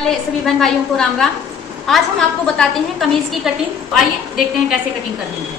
वाले सभी बहन भाइयों को राम राम। आज हम आपको बताते हैं कमीज की कटिंग। आइए देखते हैं कैसे कटिंग करनी है।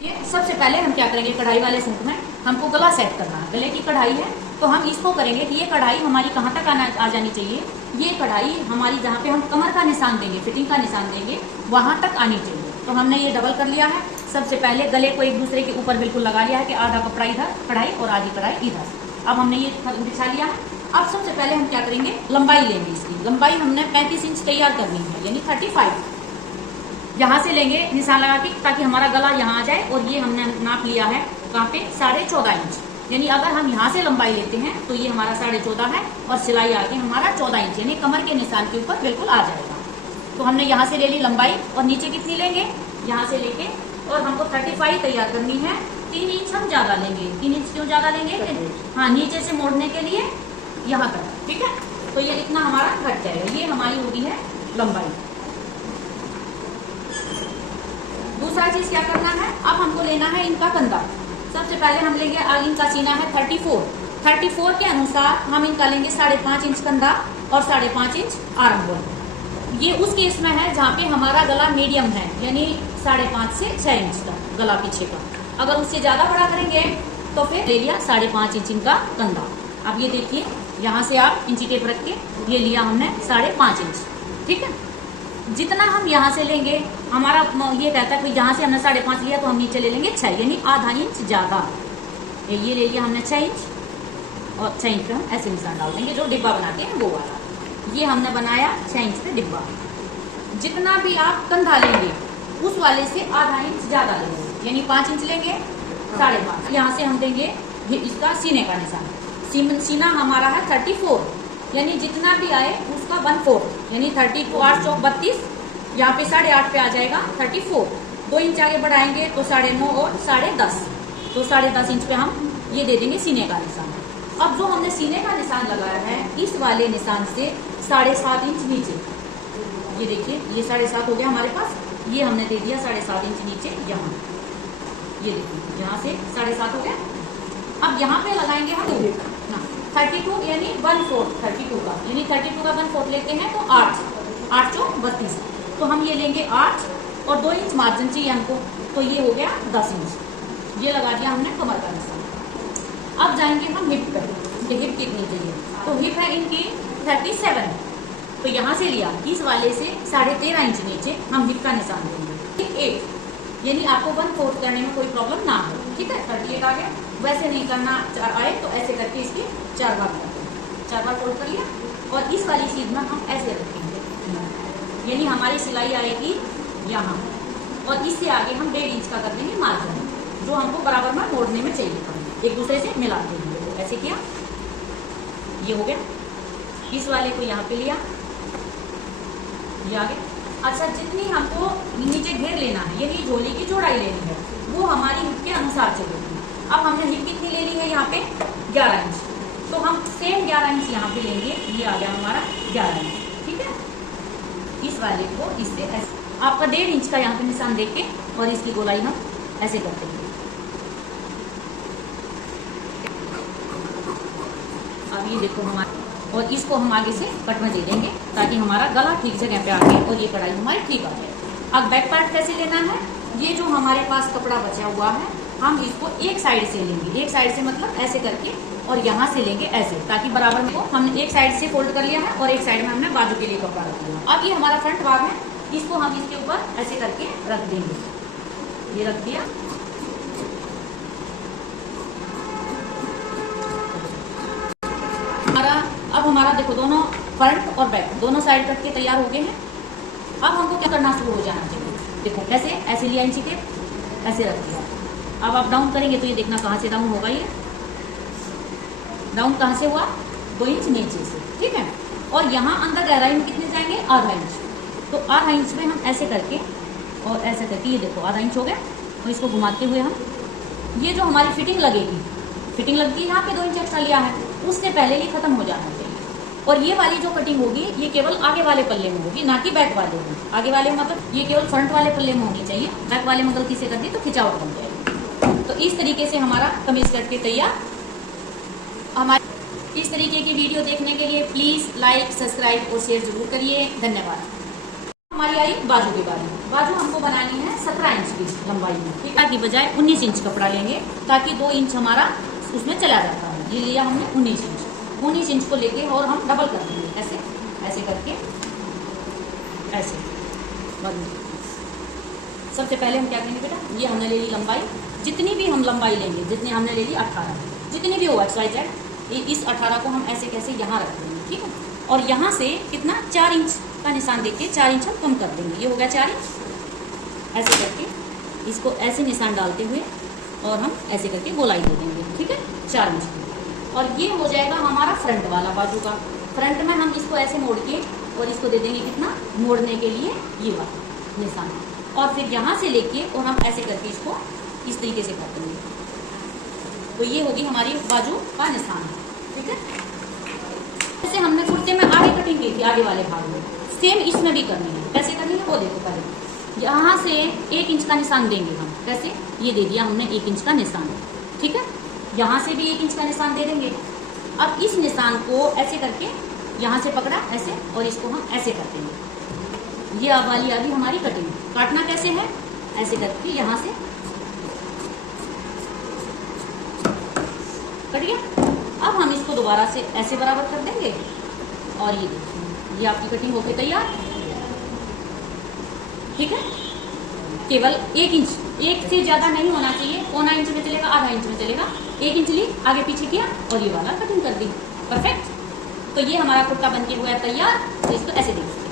ये सबसे पहले हम क्या करेंगे, कढ़ाई वाले सूट में हमको गला सेट करना है। गले की कढ़ाई है तो हम इसको करेंगे कि ये कढ़ाई हमारी कहाँ तक आ जानी चाहिए। ये कढ़ाई हमारी जहाँ पे हम कमर का निशान देंगे, फिटिंग का निशान देंगे, वहाँ तक आनी चाहिए। तो हमने ये डबल कर लिया है। सबसे पहले गले को एक दूसरे के ऊपर बिल्कुल लगा लिया है कि आधा कपड़ा इधर कढ़ाई और आधी कढ़ाई इधर। अब हमने ये बिछा लिया है। अब सबसे पहले हम क्या करेंगे, लंबाई लेंगे। इसकी लंबाई हमने 35 इंच तैयार करनी है, यानी 35 यहाँ से लेंगे निशान लगा के, ताकि हमारा गला यहाँ आ जाए। और ये हमने नाप लिया है कहाँ पे, 14.5 इंच। यानी अगर हम यहाँ से लंबाई लेते हैं तो ये हमारा 14.5 है और सिलाई आके हमारा 14 इंच, यानी कमर के निशान के ऊपर बिल्कुल आ जाएगा। तो हमने यहाँ से ले ली लंबाई और नीचे कितनी लेंगे, यहाँ से लेके और हमको 35 तैयार करनी है। 3 इंच हम ज्यादा लेंगे। 3 इंच क्यों ज्यादा लेंगे, हाँ, नीचे से मोड़ने के लिए यहाँ तक, ठीक है। तो ये इतना हमारा घट जाएगा। ये हमारी होगी है लंबाई। दूसरा चीज क्या करना है, अब हमको लेना है इनका कंधा। सबसे पहले हम लेंगे, इनका सीना है 34 के अनुसार हम इनका लेंगे 5.5 इंच कंधा और 5.5 इंच आर्म होल। ये उस केस में है जहाँ पे हमारा गला मीडियम है, यानी 5.5 से 6 इंच तक गला पीछे का। अगर उससे ज्यादा बड़ा करेंगे तो फिर ले लिया 5.5 इंच इनका कंधा। अब ये देखिए, यहाँ से आप इंची टेप रख के ये लिया हमने 5.5 इंच, ठीक है। जितना हम यहाँ से लेंगे, हमारा ये कहता है कि यहाँ से हमने 5.5 लिया तो हम नीचे ले लेंगे 6, यानी आधा इंच ज्यादा। ये ले लिया हमने 6 इंच और 6 इंच पे हम ऐसे निशान डाल देंगे, जो डिब्बा बनाते हैं वो वाला। ये हमने बनाया 6 इंच पे डिब्बा। जितना भी आप कंधा लेंगे उस वाले से आधा इंच ज्यादा लेंगे, यानी 5 इंच लेंगे 5.5। यहाँ से हम देंगे इसका सीने का निशान। सीना हमारा है 34, यानी जितना भी आए उसका 1/4, यानी 30 को 8 चौक 32, यहाँ पे 8.5 पे आ जाएगा 34। 2 इंच आगे बढ़ाएंगे तो 9.5 और 10.5, तो 10.5 इंच पे हम ये दे देंगे सीने का निशान। अब जो हमने सीने का निशान लगाया है, इस वाले निशान से 7.5 इंच नीचे, ये देखिए ये 7.5 हो गया हमारे पास। ये हमने दे दिया 7.5 इंच नीचे यहाँ, ये देखिए यहाँ से 7.5 हो गया। अब यहाँ पे लगाएंगे हम 32, यानी 1/4 32 का, यानी 32 का 1/4 लेते हैं तो 8 चौक 32। तो हम ये लेंगे 8 और 2 इंच मार्जिन चाहिए हमको, तो ये हो गया 10 इंच। ये लगा दिया हमने कमर का निशान। अब जाएंगे हम हिप पे, ये हिप कितनी चाहिए, तो हिप है इनकी 37, तो यहाँ से लिया इस वाले से 13.5 इंच नीचे हम हिप का निशान देंगे। 8, यानी आपको 1/4 करने में कोई प्रॉब्लम ना हो, ठीक है। 38 आ गया। वैसे नहीं करना आए तो ऐसे करके इसके 4 बार करते हैं, 4 बार फोल्ड कर लिया और इस वाली चीज में हम ऐसे रखेंगे, यानी हमारी सिलाई आएगी यहाँ और इससे आगे हम 1.5 इंच का कर देंगे मार्जिन, जो हमको बराबर में मोड़ने में चाहिए, एक दूसरे से मिला देंगे। ऐसे किया, ये हो गया। इस वाले को यहाँ पे लिया, ये आगे। अच्छा, जितनी हमको नीचे घेर लेना है, यानी झोली की चौड़ाई लेनी है, वो हमारी हिप के अनुसार चलेगी। अब हमने हिप कितनी लेनी है, यहाँ पे 11 इंच, तो हम सेम 11 इंच यहाँ पे लेंगे। ये आ गया हमारा 11 इंच, ठीक है। इस वाले को इससे ऐसे आपका 1.5 इंच का यहाँ पे निशान देख के और इसकी गोलाई हम ऐसे करते हैं। अब ये देखो हमारा, और इसको हम आगे से कट में दे देंगे ताकि हमारा गला ठीक जगह पे आके और ये कढ़ाई हमारी ठीक आ जाए। अब बैक पार्ट कैसे लेना है, ये जो हमारे पास कपड़ा बचा हुआ है हम इसको एक साइड से लेंगे, एक साइड से मतलब ऐसे करके, और यहाँ से लेंगे ऐसे, ताकि बराबर में को हमने एक साइड से फोल्ड कर लिया है और एक साइड में हमने बाजू के लिए कपड़ा रख लिया। अब ये हमारा फ्रंट भाग है, इसको हम इसके ऊपर ऐसे करके रख देंगे। ये रख दिया। अब हमारा देखो दोनों फ्रंट और बैक दोनों साइड कट के तैयार हो गए हैं। अब हमको क्या करना शुरू हो जाना चाहिए, देखो कैसे, ऐसे लिया इंची टेप, ऐसे रख दिया। अब आप डाउन करेंगे तो ये देखना कहाँ से डाउन होगा, ये डाउन कहाँ से हुआ, 2 इंच नीचे से, ठीक है। और यहाँ अंदर गहराई में कितने जाएंगे, आधा इंच, तो आधा इंच में हम ऐसे करके और ऐसे करके, ये देखो आधा इंच हो गया। तो इसको घुमाते हुए हम, ये जो हमारी फिटिंग लगेगी, फिटिंग लगती है यहाँ पे 2 इंच एक्स्ट्रा लिया है, उससे पहले ये खत्म हो जाना चाहिए। और ये वाली जो कटिंग होगी ये केवल आगे वाले पल्ले में होगी, ना कि बैक वाले में। आगे वाले में मतलब ये केवल फ्रंट वाले पल्ले में होनी चाहिए, बैक वाले में गलती से कर दी तो खिंचावट बन जाएगी। तो इस तरीके से हमारा कमीज कट के तैयार। हमारे इस तरीके की वीडियो देखने के लिए प्लीज़ लाइक, सब्सक्राइब और शेयर जरूर करिए। धन्यवाद। हमारी आई बाजू के बारे में। बाजू हमको बनानी है 17 इंच की लंबाई में, ठीक है, की बजाय 19 इंच कपड़ा लेंगे ताकि 2 इंच हमारा उसमें चला जाता है। ये लिया हमने 19 इंच को लेके और हम डबल कर देंगे ऐसे ऐसे करके, ऐसे। सबसे पहले हम क्या करेंगे बेटा, ये हमने ले ली लंबाई, जितनी भी हम लंबाई लेंगे, जितनी हमने ले ली 18, जितनी भी हो XYZ, इस 18 को हम ऐसे कैसे यहाँ रख देंगे, ठीक है। और यहाँ से कितना 4 इंच का निशान देके 4 इंच हम कम कर देंगे। ये हो गया 4 इंच। ऐसे करके इसको ऐसे निशान डालते हुए और हम ऐसे करके गोलाई दे देंगे, ठीक है, 4 इंच की। और ये हो जाएगा हमारा फ्रंट वाला बाजू का। फ्रंट में हम इसको ऐसे मोड़ के और इसको दे देंगे कितना, मोड़ने के लिए ये वाला निशान। और फिर यहाँ से लेके और हम ऐसे करके इसको इस तरीके से कर देंगे। तो ये होगी हमारी बाजू का निशान, ठीक है। जैसे हमने कुर्ते में आगे कटिंग की थी, आगे वाले भाग में, सेम इसमें भी करनी है। कैसे करनी है वो देखो। पहले यहाँ से 1 इंच का निशान देंगे हम, कैसे, ये दे दिया हमने 1 इंच का निशान, ठीक है। यहाँ से भी 1 इंच का निशान दे देंगे। अब इस निशान को ऐसे करके यहाँ से पकड़ा ऐसे और इसको हम ऐसे कर देंगे। ये अब वाली अभी हमारी कटिंग। काटना कैसे है, ऐसे करके यहाँ से कट गया। अब हम इसको दोबारा से ऐसे बराबर कर देंगे और ये देखिए, ये आपकी कटिंग होके तैयार, ठीक है। केवल 1 इंच, 1 से ज़्यादा नहीं होना चाहिए। 1/4 इंच में चलेगा, आधा इंच में चलेगा। 1 इंच ली, आगे पीछे किया और ये वाला कटिंग कर दी, परफेक्ट। तो ये हमारा कुर्ता बनके हुआ है तैयार। तो इसको ऐसे देखिए।